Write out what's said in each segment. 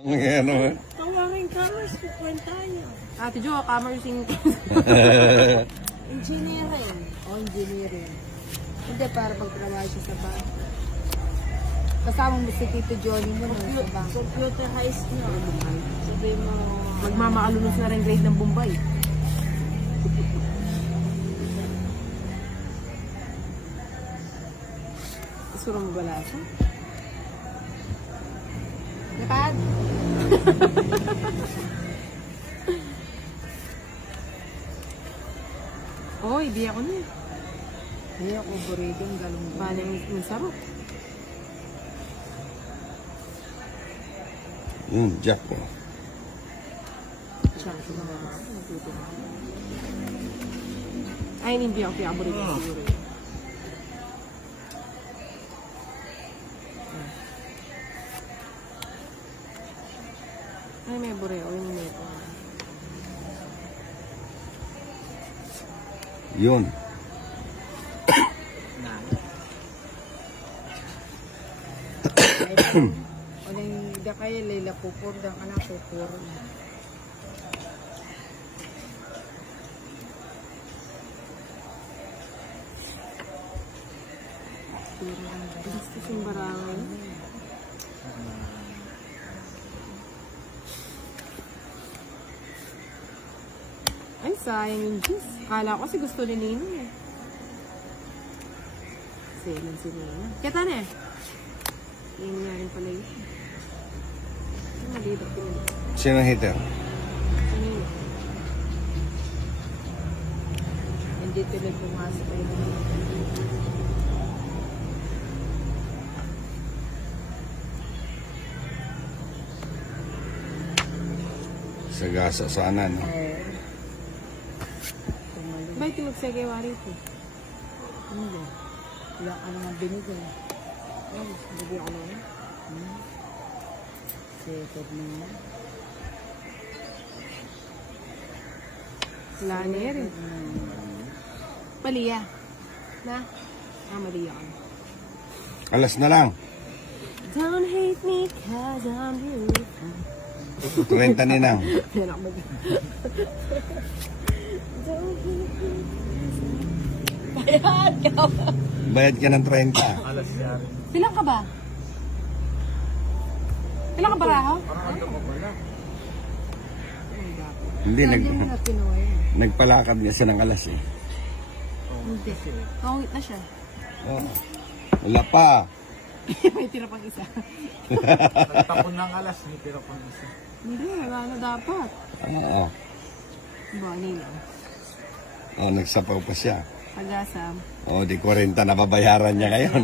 Ano? Tawagin commerce, kukwenta niya. Ate Jo, commerce Engineering. O, engineering. Hindi, para pagtrabaho siya sa bank. Kasama mo si Tito Johnny mo sa bank. Computerized na. Sabi mo... Magmamaalunos na rin grade ng Bombay. Isuro mo ba lasa? Lakad! Oh, hindi ako na. Ay, ako buriding galong. Paano yung sarap? Jack mo. Siya, ito na natuto na. Ay, hindi ako pinakaburito siguro. Ay, may bureo. Yung may ito. Yun. Wala yung da kaya Leila pupur, da ka na pupur. Gusto yung barangay. Ay, sayang yung juice. Kala ko kasi gusto ni Nino eh. Selan si Nino. Kaya na eh. Yung nga rin pala yun. Malibot ko yun. Sino ang hitter? Si Nino. Hindi tuloy pumasok kayo naman. Sagasa sana, no? Ba't yung magsagay-wari ito? Hindi. Wala ka naman binigay. Ay, hindi ako na yun. Second na yan. Wala niya rin. Maliya. Na? Maliya ka. Alas na lang. Don't hate me cause I'm beautiful. 30 ninang. Yan ako mag- Don't hate me. Bayad ka ba? Bayad ka ng 30. Silang ka ba? Silang ka ba, Raho? Hindi, Hindi mo na kinuha yun. nagpalakad nga siya ng alas eh. Hindi. Nakungit na siya. Oh. Wala pa. May tira pang isa. Nagtapon ng alas, may tira pang isa. Hindi, wala na dapat. Oo. Bani lang. Oh, nagsapaw pa siya. Pagasam. Oh, di 40 na babayaran niya ngayon.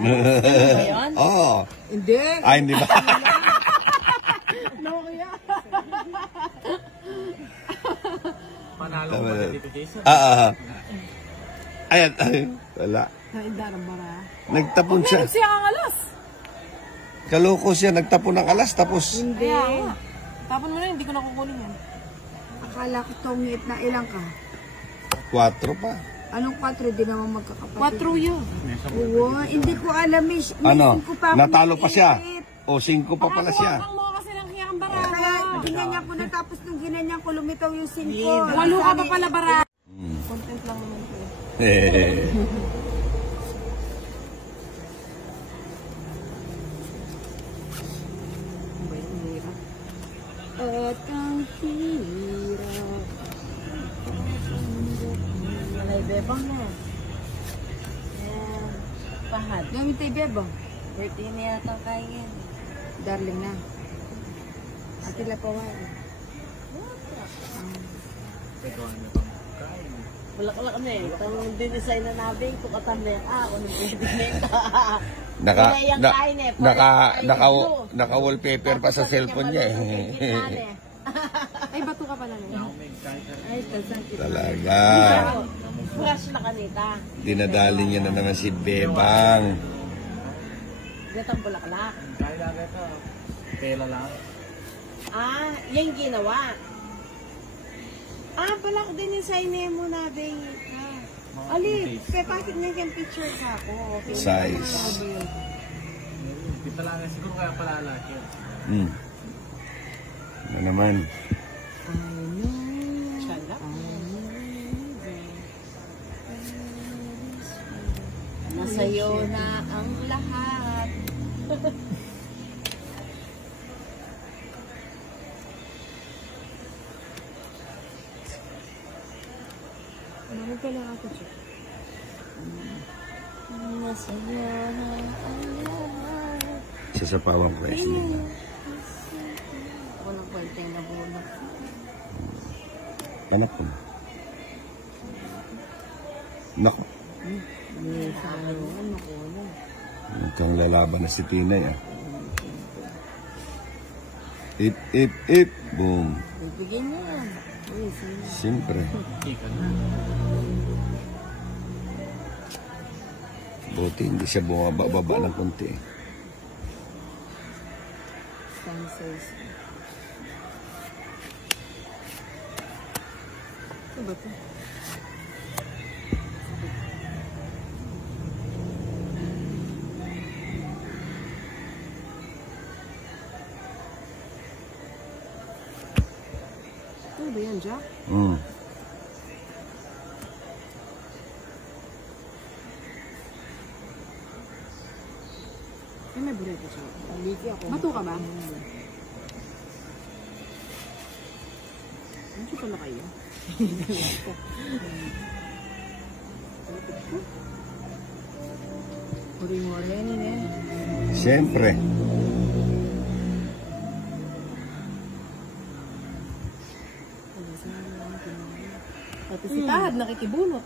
Ngayon? Oo. Hindi. Ay, hindi ba? No, kuya. Panalo Tama ba na. na dito, Jason? Ayan, ay, wala. Nainda ng bara. Nagtapon siya. Meron siya ang alas. Kaloko siya, nagtapon ng alas, tapos Hindi. Kaya nga. Tapon mo na, hindi ko na kukunin yan. Akala ko tongit na ilang ka. 4 pa. Anong 4? Di naman magkakapatid. 4 yun. Oo, hindi ko alam. May Ano? cinco pa ako Natalo pa siya. naisip. O, 5 pa pala siya. Ang mo kasi lang kaya ang bara. Kaya ginanyan ko na tapos nung ginanyan ko lumitaw yung 5. 8 ka pa pala bara. Content lang naman ko. At ang hirap. Malay bebang na. Pahad. Gamit tayo bebang. 13 na yata kain. Darling na. Ate la pa wala. Wala ka lang kami. Itang dinesign na namin. Kung katamay ako nung pwede Naka wallpaper pa sa cellphone niya eh. Ay, bato ka pala nun. Ay, tasan kita. Talaga. Fresh na kanita. Dinadali niya na naman si Bebang. Gatang bulaklak. Kaya lang ito. Tela lang. Ah, yan ginawa. Ah, pala ko din yung sign mo na, Beng. Ali, pakit na yung picture ka ako. Okay. Size. Di pala nga siguro kaya pala laki. Ano naman? Chalak. Nasa'yo na ang lahat. Ano pala ako siya? Nasa'yo na ang lahat. Isa sa pawang wrestling. Walang kwenta yung nabulok. Anak ko. Nako. Hindi, sa ano ko na. Mukhang lalaban na si Tinay ah. Ip. Boom. Bibigyan niya yan. Uy, sino? Siyempre. Buti hindi siya bumababa ng konti. Sunsets. Ano ba ito? Ano ba yan, Jack? Ay, may burrito siya. Liki ako. Bato ka ba? Ano siya pala kayo? Uri-uri eh. Siyempre. Pati si Tahad nakikibunot.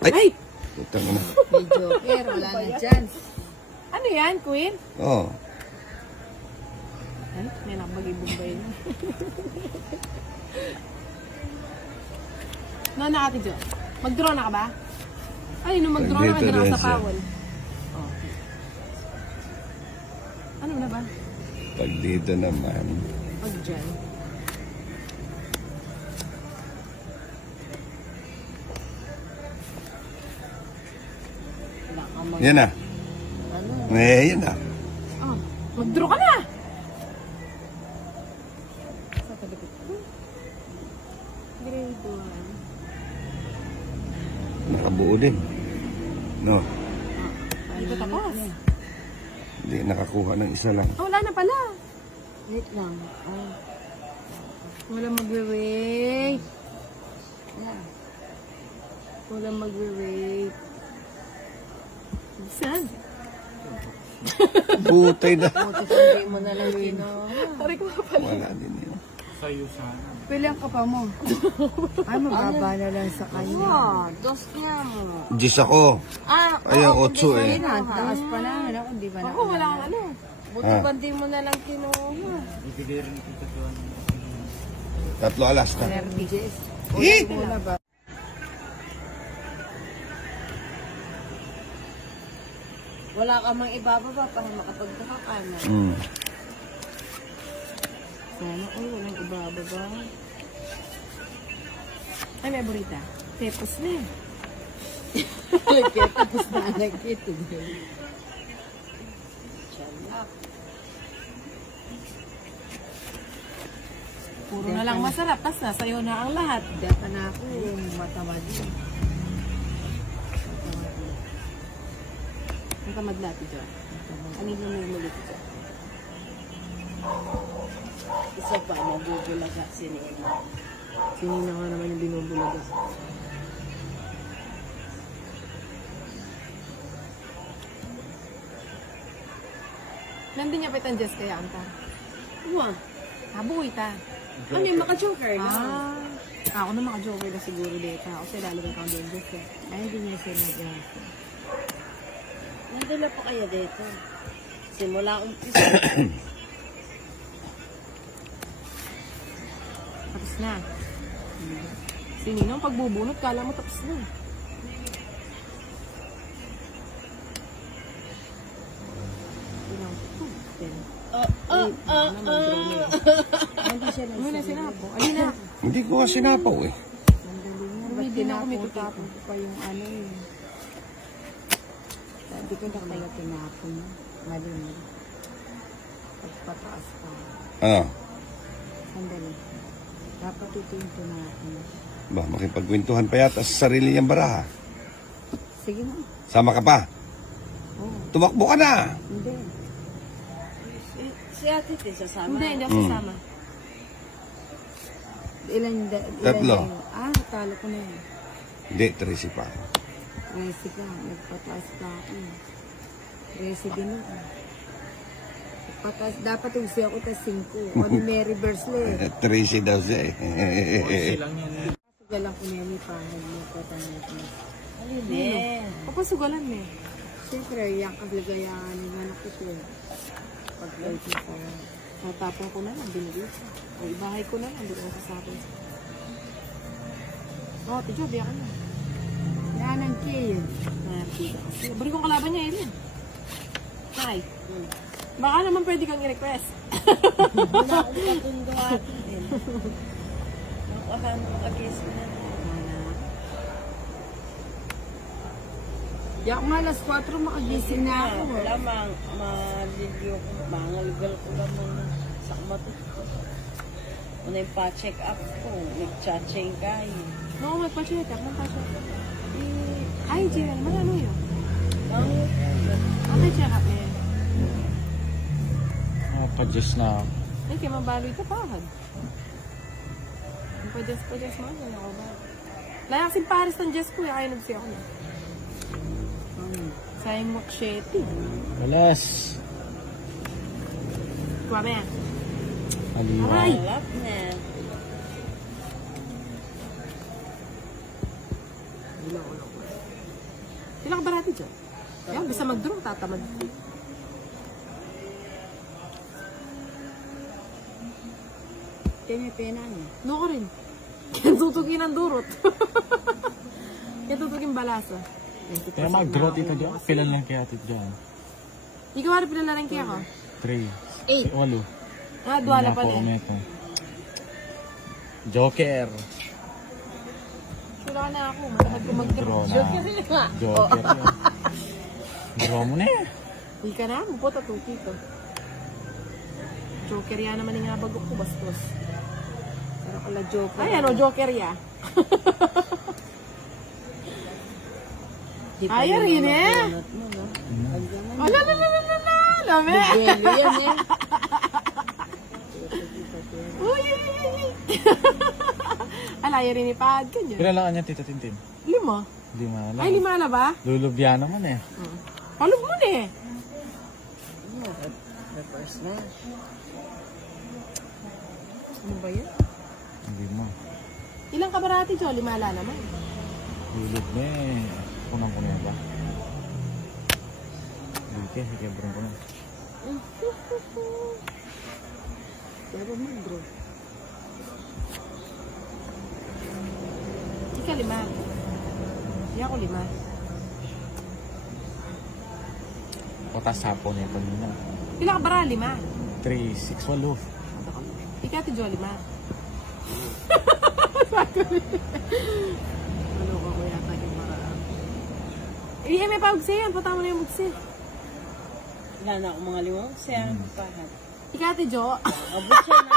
Ay! Putang na. May joker, wala na dyan. Ano yan, Queen? Oh. Ay, may nakabagi-bumbay na. No, Ate Jo. Mag-draw na ka ba? Ay, nung mag-draw na ka, Dito doon ako rin sa siya. Powell. Okay. Ano na ba? Pag dito naman. Pag dyan. Wala ka mag... Yan na. Ano? Yan na. Oh, mag-draw ka na! Sa talikod ko. Grade 1. Nakabuo din. No. Dito tapos. Hindi nakakuha ng isa lang. Oh, wala na pala. Wait lang. Ay. Wala magre-rate. Ayan. Wala magre-rate. Saan? Butay na. Hindi mo na lang kinuha. Pare ko nga pala. Wala din yun. Sa'yo sana. Pili ang kapa mo. Ay, mababa na lang sa kanya. Dos niya mo. Diyos ako. Ay, ang 8 eh. Taas pa namin ako, di ba na? Ako, wala kang ano. Buti ba di mo na lang kinuha? Ibigay rin kita doon. 3 alas na. 30. Eh! Wala ba? Wala ka mang ibababa para makapagbuka ka na. Sana, ay, walang ibababa. Ay, may burita. Tepos na eh. Kaya tapos na nagkito. Chalak. Puro na lang masarap. Tapos na, sa'yo na ang lahat. Data na ako yung matamad yun. Ang tamadlati dyan. Ano yung namumulit dyan? Isa pa, nabubulaga si Nena. Sinina nga naman yung binubulaga. Nandun niya pa itang Jess kaya anta. Uwa. Habuhay ta. Ano yung maka-joker? Ako na maka-joker na siguro dito. Kasi lalagay kang doon Jess eh. Ay, hindi niya siya nag-asa. Nandun na pa kaya dito. Simula umpisa. Tapos na. Si Ninong pagbubunot, kala mo tapos na. Ilang? 10. Hindi siya Ano na sinapo? Alin na? Hindi ko nga sinapaw eh. Sandali nga. Ba't Hindi na ako may tinapon ko pa yung ano eh. Hindi ko na kaya tinapon. Mali mo. Pagpataas pa. Ano? Sandali. Dapat ito yung tinapon. Ba, makipagkwentuhan pa yata sa sarili niyang baraha. Sige na. Sama ka pa. Oo. Tumakbo ka na. Hindi. Si Ate Tis, sasama. Hindi ako sasama. Ilan Tatlo. Talo ko na yun. Hindi, 13 pa. 13 ka. Nagpataas ka ako. 13 din ako. Nagpataas. Dapat yung siya ako tas 5. O di may reverse lang. 13 daw siya eh. Silang yan. Sugalan ko na yun. Ipahal mo ko tayo. Alin? Papasugalan mo eh. Siyempre, yung kagagayahan ng anak ko po. Pag-light mo ko. Natapon ko na lang. Binigay ko. O ibahay ko na lang. Hindi ko masasabi. Oo, tiyo, biya ka na. Yan ang key. Nakakita kasi. Bari kong kalaban niya, Eileen. Hi. Baka naman pwede kang i-request. Wala akong katundo atin din. Nakakagis ko na. Di ako nga alas 4 makagising na ako. Wala, maliliyo ko. Mangalgal ko lang muna sa kamatot ko. Muna yung pa-check up ko. Nag-cha-chain kayo. Oo, may pa-check up. May pa-check up. Ay, Jiren, ano yun? Okay, check up eh. Pa-just na. Ay, kaya mabaloy ka pahad. Pa-just mo. Ano ako ba? Layak si Paris ng Jess ko. Kaya nagsiya ako na. Sayang maksheti. Alas. Kuha ba yan? Aliwa. Aray! Alap na. Sila ka ba natin dyan? Yan, basta mag-draw, tatamad. Kaya may pena niya. No ko rin. Kaya tutugin ang durot. Kaya tutugin balasa. Kaya mag-draw dito dyan. Pilan lang kaya dito dyan. Ikaw harap na lang kaya ka? 3. 8. Duwala pa rin. Joker. Sula ka na ako. Matamad ko mag-draw. Draw na. Joker rin nga. Joker yun. Draw mo na eh. Hindi ka na. Mupot at tuki ko. Joker yan naman yung bagok ko. Bastos. Pero pala Joker. Ay, ano? Joker ya. Ay, rin eh. Ala, lame. Bigelo yan eh. Uy. Alaya rin ipahad ka niya. Pilan lang kanya Tita Tintin. 5. 5 lang. Ay, 5 na ba? Lulubya naman eh. Palog mo na eh. Reverse na. Ano ba yan? Hindi mo. Ilang kabarati, Jo? 5 naman. Lulub na eh. Kunang ko na ba? Dike, ikebron ko na. Dapat mag-draw. Ika 5. Hindi ako 5. Otas hapon eh kanina. Ilang kabara? 5. 3, 6, 8. Ika ati Jo 5. Ano ka ko yata yung maraan? Eh, may pag-say yan. Pata mo na yung mag-say. Wala na akong mga limang. Siya ang pahat. Ika ati Jo. Abot siya na.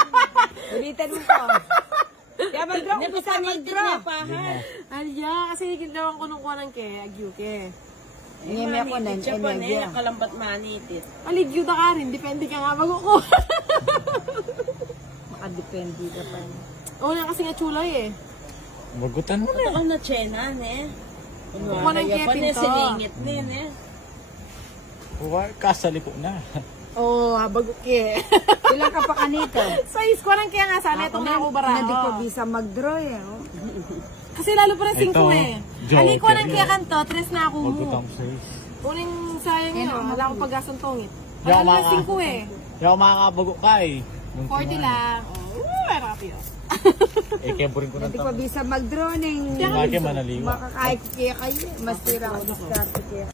Ulitan mo ko. Kaya mag-draw ko Napasa sa mag-draw. mag-draw. Pahat. Alya, kasi ginawan ko nung kuha ng ke, agyo ke. Ngayon ako na. Siya pa na eh. Kalambat manitit. Aligyo na ka rin. Depende ka nga bago ko. Makadepende ka pa. Oo na kasi nga chulay eh. Bagutan mo na. Ito ka na Chena, ne? Kuha ng Kunwari pa ketin na to. siningit na yun, eh. Huwag kasaliko na. Oo, bago ke. Ilang ka pa kanito? Size ko lang kaya nga sana itong ako bara. Hindi ko bisa mag-draw eh. Oh. Kasi lalo pa rin 5 Ito, eh. Joker Ali ko lang yun. kaya kanto, 3 na ako mo. Bagutan mo sa is. Uling sayang yun, wala akong pag-asang tongit. Di ako Wala na maka- 5 eh. Di ako makakabago ka eh. 40 lang. Oh, rapio. Ikebron ko na Hindi ko bisa mag-draw ng Lagi manaliwa. makakain ko kaya kayo. Mas tira ako diskarte kaya.